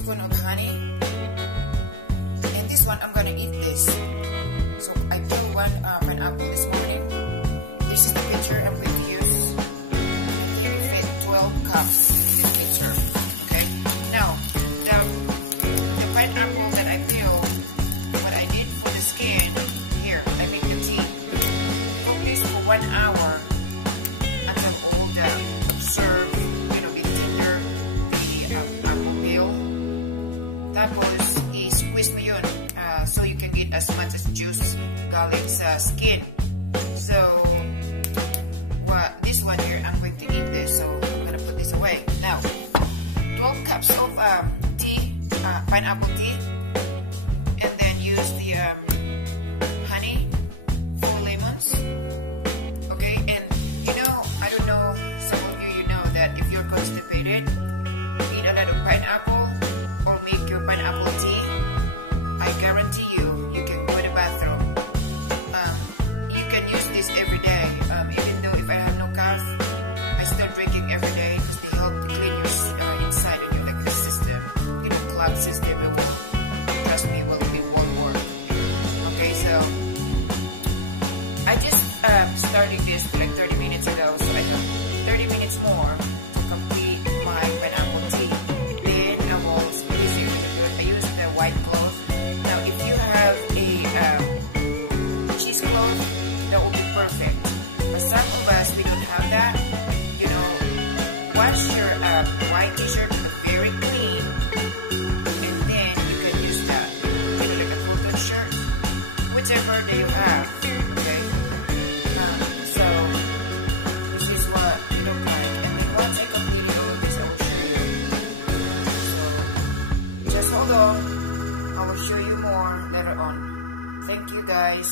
tablespoon of honey. And this one, I'm gonna eat this. So I peeled one pineapple this morning. This is the pitcher I'm going to use. Here it fit 12 cups pitcher. Okay. Now, the pineapple that I peeled, what I did for the skin, here, I make the tea. Cook this for 1 hour until all the absorb, get tender, the apple peel. Tapos, i-squeeze mo yun so you can get as much as juice galing sa skin. So, this one here, I'm going to eat this, so I'm going to put this away. Now, 12 cups of tea, pineapple tea, and then use the honey, 4 lemons. Okay, and I don't know, some of you know that if you're constipated, eat a lot of pineapple or make your pineapple tea. I guarantee you can go to the bathroom. You can use this every day. Even though if I have no cough, I start drinking every day because they help clean your inside of your system. Clot system. It will, trust me, it won't work. Okay, so I just started this like 30 minutes ago, so I have 30 minutes more to complete my pineapple tea. Then I will squeeze it. I use the white cloth. Now, if you have a cheesecloth, that will be perfect. But some of us, we don't have that. Wash your white t-shirt very clean, and then you can use that. Like a cotton shirt, whichever that you have. Okay. So this is what you look like, and then once I complete all this, I will show you. So just hold on. I will show you more later on. Thank you, guys.